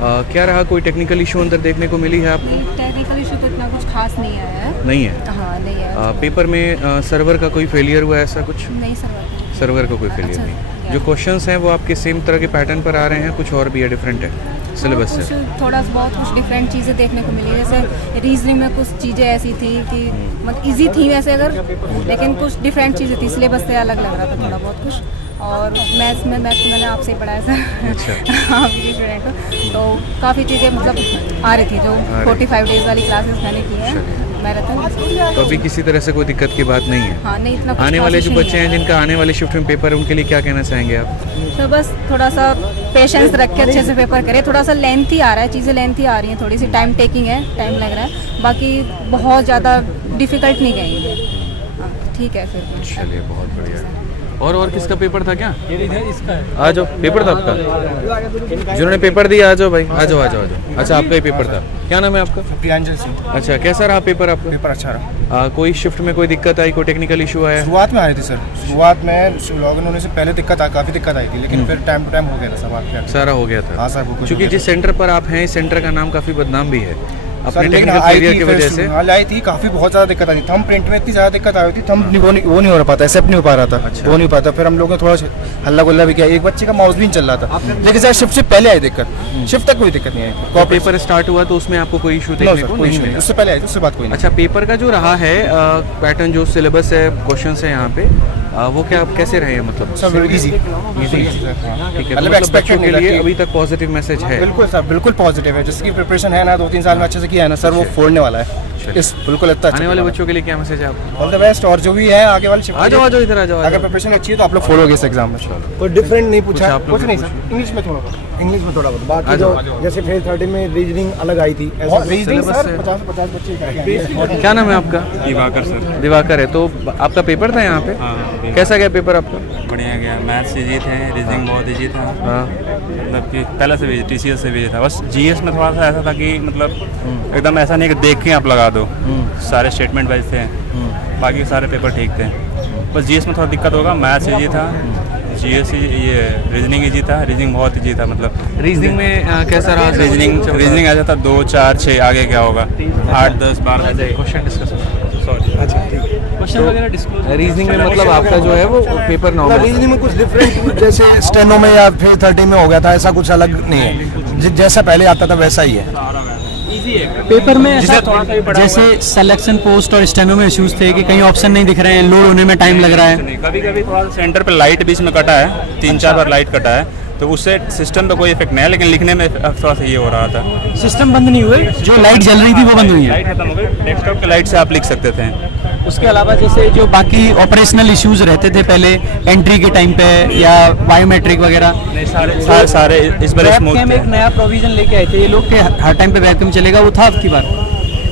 क्या रहा, कोई टेक्निकल इशू अंदर देखने को मिली है आपको? टेक्निकल इशू तो इतना कुछ खास नहीं आया है। नहीं है? हाँ नहीं है। पेपर में सर्वर का कोई फेलियर हुआ ऐसा कुछ? नहीं सर्वर का कोई फेलियर नहीं। जो क्वेश्चंस हैं वो आपके सेम तरह के पैटर्न पर आ रहे हैं, कुछ और भी है डिफरेंट है सिलेबस से? थोड़ा बहुत कुछ डिफरेंट चीज़ें देखने को मिली, जैसे रीजनिंग में कुछ चीज़ें ऐसी थी कि मतलब इजी थी वैसे अगर, लेकिन कुछ डिफरेंट चीज़ें थी, सिलेबस से अलग लग रहा था थोड़ा बहुत कुछ। और मैथ तो मैंने आपसे ही पढ़ाया सर। अच्छा। आपकी स्टूडेंट हो तो काफ़ी चीज़ें मतलब आ रही थी, जो 45 डेज़ वाली क्लासेस मैंने की है मैराथन। तो अभी किसी तरह से कोई दिक्कत की बात नहीं है? हाँ नहीं, इतना आने वाले जो बच्चे हैं जिनका आने वाले शिफ्ट में पेपर है, उनके लिए क्या कहना चाहेंगे आप? तो बस थोड़ा सा पेशेंस रख के अच्छे से पेपर करें। थोड़ा सा लेंथी आ रहा है, चीज़ें लेंथी आ रही हैं, थोड़ी सी टाइम टेकिंग है, टाइम लग रहा है, बाकी बहुत ज़्यादा डिफ़िकल्ट नहीं गई। ठीक है फिर। चलिए बहुत बढ़िया। और किसका पेपर था क्या? इसका है। आ जाओ, पेपर था आपका? जिन्होंने पेपर दिया आ जाओ भाई, आ जाओ। अच्छा आपका ही पेपर था, क्या नाम है आपका? प्रियांजल सिंह। अच्छा, कैसा रहा पेपर आपका? पेपर अच्छा रहा। कोई शिफ्ट में कोई दिक्कत आई, कोई टेक्निकल इशू आया? शुरुआत में आई थी सर, शुरुआत में लॉगिन होने से पहले काफ़ी दिक्कत आई थी, लेकिन फिर टाइम टू टाइम हो गया था सब आपके। सारा हो गया था? हाँ सर, वो क्योंकि जिस सेंटर पर आप हैं, इस सेंटर का नाम काफ़ी बदनाम भी है अपने लेकिन टेक्निकल आई फेलियर थी की वजह से। हाल आई थी, काफ़ी बहुत ज़्यादा दिक्कत आई थी। थंब प्रिंट में इतनी ज़्यादा दिक्कत आई थी, थंब वो नहीं हो पाता, एक्सेप्ट नहीं हो पा रहा था। अच्छा। वो नहीं पाता, फिर हम लोगों ने थोड़ा हल्ला गुल्ला भी किया। एक बच्चे का माउस भी नहीं चल रहा था, लेकिन सर शिफ्ट से पहले आई दिक्कत, शिफ्ट तक कोई दिक्कत नहीं आई। तो पेपर स्टार्ट हुआ तो उसमें आपको कोई इशू देखने को नहीं मिला? उससे पहले आई थी, उससे बात कोई नहीं। अच्छा, पेपर का जो रहा है पैटर्न, जो सिलेबस है, क्वेश्चन है यहाँ पे, वो क्या कैसे रहे हैं? मतलब सब इजी। ठीक है, तो मतलब मतलब बच्चों के लिए अभी तक पॉजिटिव मैसेज है? बिल्कुल सर, बिल्कुल पॉजिटिव है। जिसकी प्रिपरेशन है ना 2-3 साल में अच्छे से किया है ना सर, वो फोड़ने वाला है। इस बिल्कुल अच्छा आने वाले बच्चों के लिए क्या मैसेज है आपको? All the best. और जो भी है आगे वाले शिफ्ट, आ जाओ इधर आ जाओ। अगर प्रिपरेशन अच्छी है तो आप लोग फोड़ोगे इस एग्जाम में। कोई डिफरेंट नहीं पूछा, आप लोग कुछ नहीं सर। इंग्लिश में थोड़ा बहुत बाकी जो जैसे फेज 30 में रीजनिंग अलग आई थी, ऐसा रीजनिंग सर 50 बच्चे। क्या नाम है आपका? दिवाकर सर। दिवाकर है। तो आपका पेपर था यहाँ पे? हाँ। कैसा गया पेपर आपका? बढ़िया गया, मैथ्स इजी थे, रीजनिंग बहुत इजी था। मतलब कि पहले से भी TCS से भी था, बस GS में थोड़ा सा ऐसा था कि मतलब एकदम ऐसा नहीं कि देख के आप लगा दो, सारे स्टेटमेंट वाइज थे, बाकी सारे पेपर ठीक थे। बस GS में थोड़ा दिक्कत होगा। मैथ्स इजी था, GS ये रीजनिंग इजी था, रीजनिंग बहुत इजी था। मतलब रीजनिंग में कैसा रहा? रीजनिंग ऐसा था 2, 4, 6 आगे क्या होगा, 8, 10, 12 क्वेश्चन डिस्कस। सॉरी। अच्छा ठीक है। क्वेश्चन वगैरह डिस्क्लोज। रीजनिंग में मतलब आपका जो है वो पेपर नॉर्मल? रीजनिंग में कुछ डिफरेंट, जैसे स्टेनो में या फेज 30 में हो गया था, ऐसा कुछ अलग नहीं है। जैसा पहले आता था वैसा ही है। पेपर में ऐसा जैसे सिलेक्शन पोस्ट और स्टेनो में इश्यूज थे कि कहीं ऑप्शन नहीं दिख रहे हैं, लोड होने में टाइम लग रहा है। कभी कभी थोड़ा सा सेंटर पे लाइट बीच में कटा है, 3-4 बार लाइट कटा है, तो उससे सिस्टम पे कोई इफेक्ट नहीं है, लेकिन लिखने में थोड़ा सा ये हो रहा था। सिस्टम बंद नहीं हुए, जो लाइट जल रही थी वो बंद हुई है। लाइट खत्म हो गई, डेस्कटॉप के लाइट से आप लिख सकते थे। उसके अलावा जैसे जो बाकी ऑपरेशनल इश्यूज रहते थे पहले एंट्री के टाइम पे या बायोमेट्रिक वगैरह, सारे इस बार स्मूथ वेबकैम थे। एक नया प्रोविजन लेके आए थे ये लोग के, हर टाइम पे वेबकैम चलेगा, वो था अब की बार?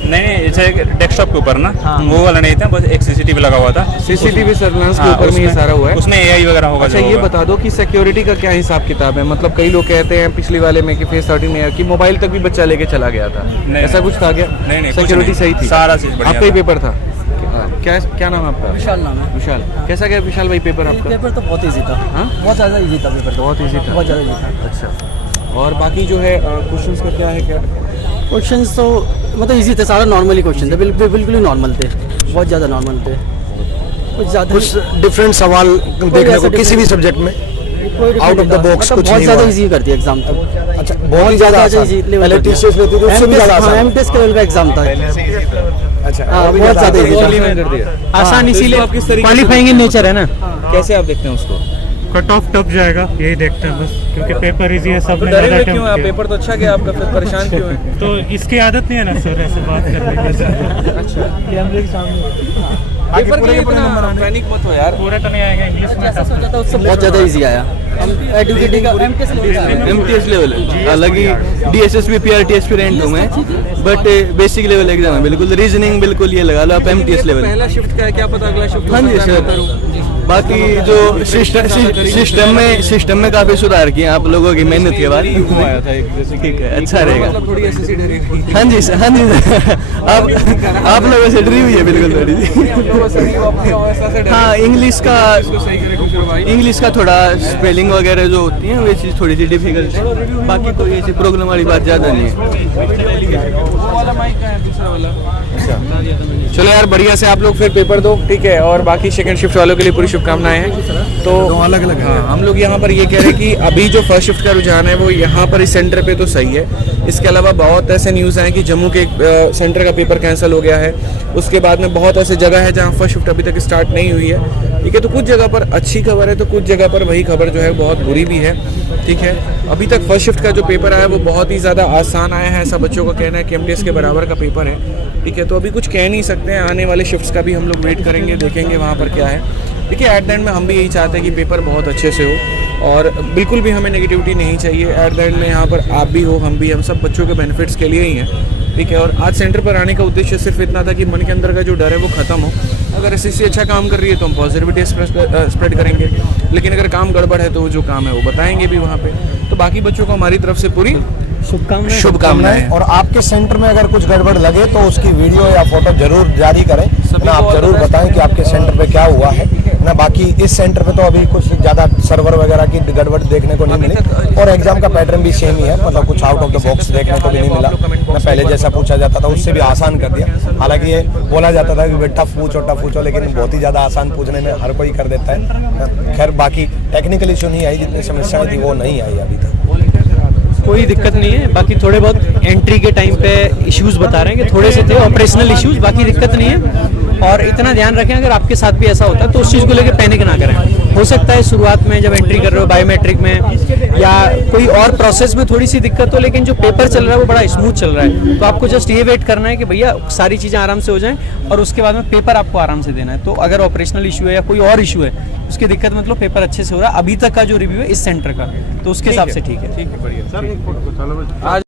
नहीं, जैसे डेस्कटॉप के ऊपर ना, हाँ। वो वाला नहीं था, बस एक CCTV लगा हुआ था। CCTV सर्विलांस के हाँ, ऊपर में ये सारा हुआ है। उसमें AI वगैरह होगा। अच्छा, जो ये होगा। बता दो कि सिक्योरिटी का क्या हिसाब किताब है? मतलब कई लोग कहते हैं पिछली वाले में कि फेज 30 में कि मोबाइल तक भी बच्चा लेके चला गया था, ऐसा कुछ था क्या? नहीं, कुछ सिक्योरिटी नहीं। सही थी? सारा चीज बढ़िया आपका ही था। पेपर था? क्या नाम है आपका? विशाल नाम है। विशाल। कैसा गया विशाल भाई पेपर आपका? पेपर तो बहुत ईजी था। हाँ? बहुत ज़्यादा ईजी था पेपर, बहुत ईजी था? बहुत ज़्यादा ईजी था। अच्छा, और बाकी जो है क्वेश्चंस का क्या है? क्या क्वेश्चंस तो मतलब ईजी थे, सारा नॉर्मली क्वेश्चन थे, बिल्कुल ही नॉर्मल थे, बहुत ज़्यादा नॉर्मल थे। कुछ ज़्यादा कुछ डिफरेंट सवाल देखने को किसी भी सब्जेक्ट में आउट ऑफ द बॉक्स कुछ बहुत नहीं ज़्यादा हुआ। ईजी करती है एग्जाम तो। अच्छा, बहुत ही ज़्यादा ईजी पहले TCS लेती थी, उससे भी ज़्यादा आसान। MTS के लेवल का एग्जाम था। अच्छा, हाँ, बहुत ज़्यादा ईजी कर दिया? था, आसान इसीलिए आप किस तरीके क्वालिफाइंग इन नेचर है ना। कैसे आप देखते हैं उसको? कट ऑफ टफ जाएगा, यही देखते हैं बस, क्योंकि पेपर इजी है, सब ने डरे ज़्यादा हुए क्यों हैं आप? attempt पेपर तो अच्छा गया आपका, फिर परेशान क्यों हैं? किया। तो इसकी आदत नहीं है ना सर ऐसे बात करने की। अच्छा, कैमरे के सामने पेपर के लिए इतना पैनिक मत हो यार। पूरा तो नहीं आएगा, इंग्लिश में जैसा सोचा था उससे बहुत ज़्यादा ईजी आया। हम एडुकेटिंग का MTS लेवल का MTS लेवल है, अलग ही DSSP PRT एस्पिरेंट हूँ मैं, बट बेसिक लेवल एग्जाम है बिल्कुल, रीजनिंग बिल्कुल ये लगा लो आप MTS लेवल। पहला शिफ्ट का है, क्या पता अगला शिफ्ट। हाँ जी सर, बाकी जो सिस्टम में काफी सुधार किए आप लोगों की मेहनत के बाद आया था एक जैसे ठीक है, अच्छा रहेगा। मतलब थोड़ी एसएससी डरी थी। हाँ जी सर, हाँ जी सर, आप लोगों से डरी हुई है बिल्कुल थोड़ी सी। हाँ इंग्लिश का थोड़ा स्पेलिंग वगैरह जो होती है वो चीज़ थोड़ी सी डिफिकल्ट है, बाकी कोई ऐसी प्रॉब्लम वाली बात ज़्यादा नहीं है। चलो यार बढ़िया से आप लोग फिर पेपर दो, ठीक है, और बाकी सेकंड शिफ्ट वालों के लिए पूरी शुभकामनाएं हैं। तो अलग अलग हाँ, हम लोग यहाँ पर ये कह रहे हैं कि अभी जो फर्स्ट शिफ्ट का रुझान है वो यहाँ पर इस सेंटर पे तो सही है। इसके अलावा बहुत ऐसे न्यूज़ आए कि जम्मू के सेंटर का पेपर कैंसिल हो गया है। उसके बाद में बहुत ऐसे जगह है जहाँ फर्स्ट शिफ्ट अभी तक स्टार्ट नहीं हुई है, ठीक है। तो कुछ जगह पर अच्छी खबर है तो कुछ जगह पर वही खबर जो है बहुत बुरी भी है, ठीक है। अभी तक फर्स्ट शिफ्ट का जो पेपर आया है वो बहुत ही ज़्यादा आसान आया है, ऐसा बच्चों का कहना है कि MTS के बराबर का पेपर है, ठीक है। तो अभी कुछ कह नहीं सकते हैं, आने वाले शिफ्ट्स का भी हम लोग वेट करेंगे, देखेंगे वहाँ पर क्या है, ठीक है। एट द एंड में हम भी यही चाहते हैं कि पेपर बहुत अच्छे से हो और बिल्कुल भी हमें नेगेटिविटी नहीं चाहिए। एट द एंड में यहाँ पर आप भी हो, हम भी, हम सब बच्चों के बेनिफिट्स के लिए ही हैं, ठीक है। और आज सेंटर पर आने का उद्देश्य सिर्फ इतना था कि मन के अंदर का जो डर है वो खत्म हो। अगर SSC अच्छा काम कर रही है तो हम पॉजिटिविटी स्प्रेड करेंगे, लेकिन अगर काम गड़बड़ है तो जो काम है वो बताएंगे भी वहाँ पे। तो बाकी बच्चों को हमारी तरफ से पूरी शुभकामनाएं। और आपके सेंटर में अगर कुछ गड़बड़ लगे तो उसकी वीडियो या फोटो जरूर जारी करें ना, आप जरूर बताएं कि आपके सेंटर पे क्या हुआ है ना। बाकी इस सेंटर पे तो अभी कुछ ज़्यादा सर्वर वगैरह की गड़बड़ देखने को नहीं मिली और एग्जाम का पैटर्न भी सेम ही है, मतलब कुछ आउट ऑफ द बॉक्स देखने को भी नहीं मिला ना। पहले जैसा पूछा जाता था उससे भी आसान कर दिया, हालांकि ये बोला जाता था कि टफ पूछो, लेकिन बहुत ही ज़्यादा आसान पूछने में हर कोई कर देता है। खैर बाकी टेक्निकल इशू नहीं आई, जितनी समस्याएं थी वो नहीं आई अभी तक। कोई दिक्कत नहीं है, बाकी थोड़े बहुत एंट्री के टाइम पे इश्यूज बता रहे हैं कि थोड़े से थे ऑपरेशनल इश्यूज, बाकी दिक्कत नहीं है। और इतना ध्यान रखें अगर आपके साथ भी ऐसा होता है तो उस चीज़ को लेकर पैनिक ना करें। हो सकता है शुरुआत में जब एंट्री कर रहे हो बायोमेट्रिक में या कोई और प्रोसेस में थोड़ी सी दिक्कत हो, लेकिन जो पेपर चल रहा है वो बड़ा स्मूथ चल रहा है। तो आपको जस्ट ये वेट करना है कि भैया सारी चीज़ें आराम से हो जाएं और उसके बाद में पेपर आपको आराम से देना है। तो अगर ऑपरेशनल इशू है या कोई और इशू है उसकी दिक्कत मतलब पेपर अच्छे से हो रहा है। अभी तक का जो रिव्यू है इस सेंटर का, तो उसके हिसाब से ठीक है। ठीक है, बढ़िया।